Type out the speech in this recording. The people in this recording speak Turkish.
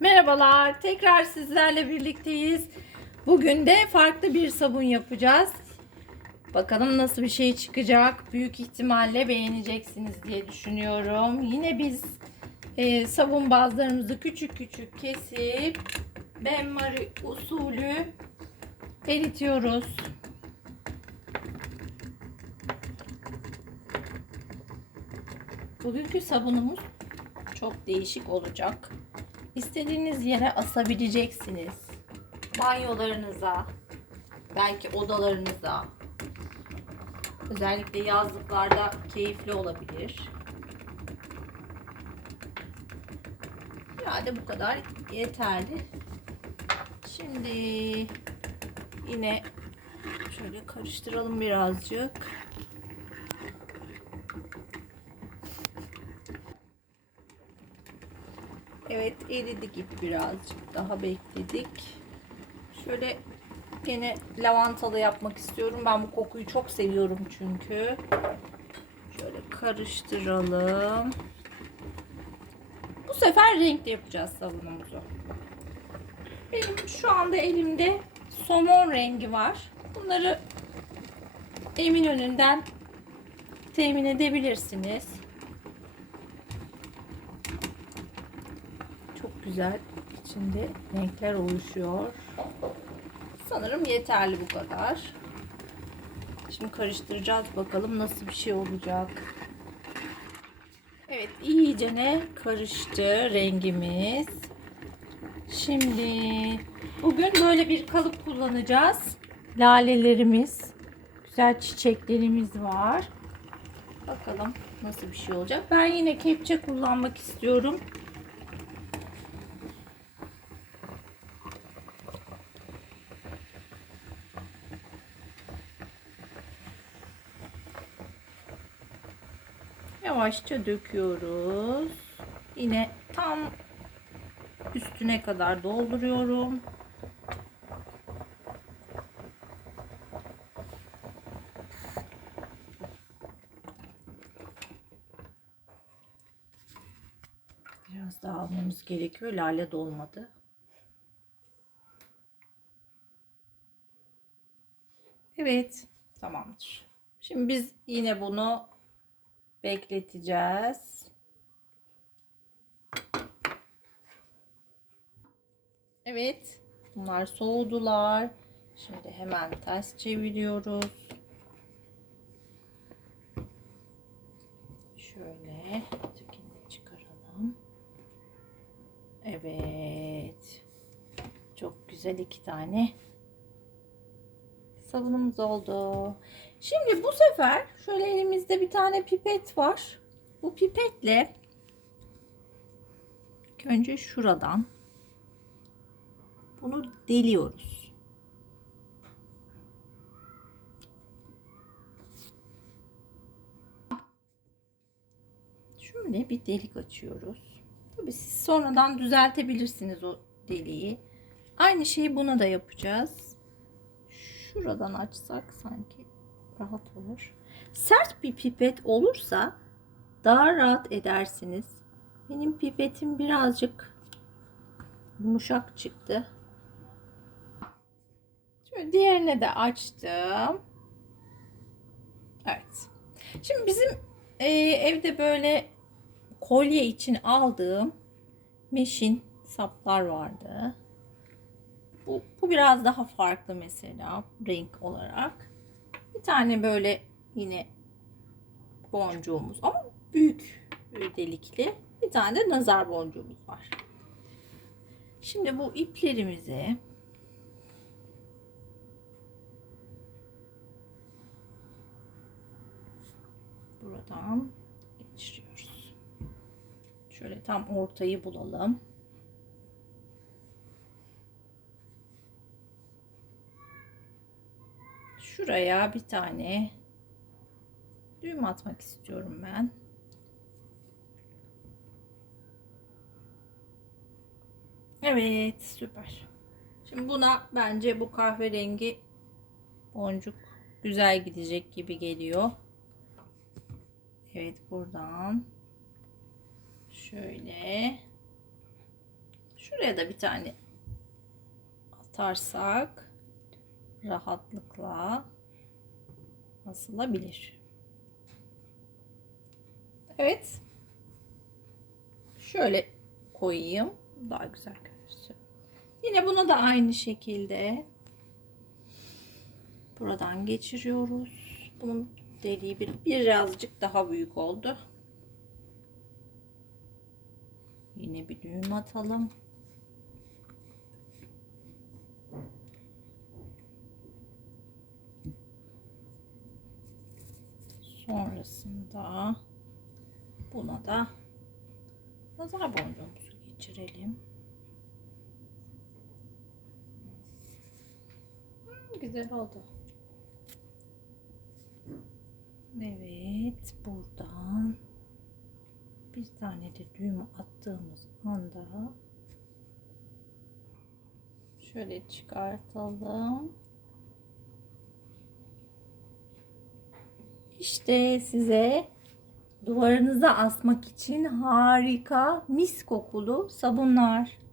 Merhabalar, tekrar sizlerle birlikteyiz. Bugün de farklı bir sabun yapacağız. Bakalım nasıl bir şey çıkacak. Büyük ihtimalle beğeneceksiniz diye düşünüyorum. Yine biz e, sabun bazlarımızı küçük küçük kesip benmari usulü eritiyoruz. Bugünkü sabunumuz çok değişik olacak. İstediğiniz yere asabileceksiniz. Banyolarınıza, belki odalarınıza. Özellikle yazlıklarda keyifli olabilir. Herhalde bu kadar yeterli. Şimdi yine şöyle karıştıralım birazcık. Evet eridi gibi birazcık daha bekledik. Şöyle gene lavantalı yapmak istiyorum. Ben bu kokuyu çok seviyorum çünkü. Şöyle karıştıralım. Bu sefer renkli yapacağız sabunumuzu. Benim şu anda elimde somon rengi var. Bunları emin önünden temin edebilirsiniz. Çok güzel içinde renkler oluşuyor. Sanırım yeterli bu kadar. Şimdi karıştıracağız bakalım nasıl bir şey olacak. Evet iyice ne karıştı rengimiz. Şimdi bugün böyle bir kalıp kullanacağız. Lalelerimiz, güzel çiçeklerimiz var. Bakalım nasıl bir şey olacak. Ben yine kepçe kullanmak istiyorum. Yavaşça döküyoruz. Yine tam üstüne kadar dolduruyorum. Biraz daha almamız gerekiyor. Lale dolmadı. Evet. Tamamdır. Şimdi biz yine bunu bekleteceğiz. Evet. Bunlar soğudular. Şimdi hemen ters çeviriyoruz. Şöyle ötekini çıkaralım. Evet. Çok güzel iki tane sabunumuz oldu. Şimdi bu sefer şöyle elimizde bir tane pipet var. Bu pipetle önce şuradan bunu deliyoruz. Şöyle bir delik açıyoruz. Tabii siz sonradan düzeltebilirsiniz o deliği. Aynı şeyi buna da yapacağız. Şuradan açsak sanki rahat olur. Sert bir pipet olursa daha rahat edersiniz. Benim pipetim birazcık yumuşak çıktı. Şöyle diğerine de açtım. Evet. Şimdi bizim e, evde böyle kolye için aldığım meşin saplar vardı. Bu, bu biraz daha farklı mesela renk olarak. Bir tane böyle yine boncuğumuz ama büyük delikli. Bir tane de nazar boncuğumuz var. Şimdi bu iplerimizi buradan geçiriyoruz. Şöyle tam ortayı bulalım. Şuraya bir tane düğüm atmak istiyorum ben. Evet süper. Şimdi buna bence bu kahverengi boncuk güzel gidecek gibi geliyor. Evet buradan şöyle Şuraya da bir tane atarsak rahatlıkla asılabilir. Evet. Şöyle koyayım. Daha güzel görürsün. Yine bunu da aynı şekilde buradan geçiriyoruz. Bunun deliği bir, birazcık daha büyük oldu. Yine bir düğüm atalım. Sonrasında buna da nazar boncuğumuzu geçirelim. Hmm, Güzel oldu. Evet, buradan bir tane de düğüm attığımız anda şöyle çıkartalım. İşte size duvarınıza asmak için harika mis kokulu sabunlar.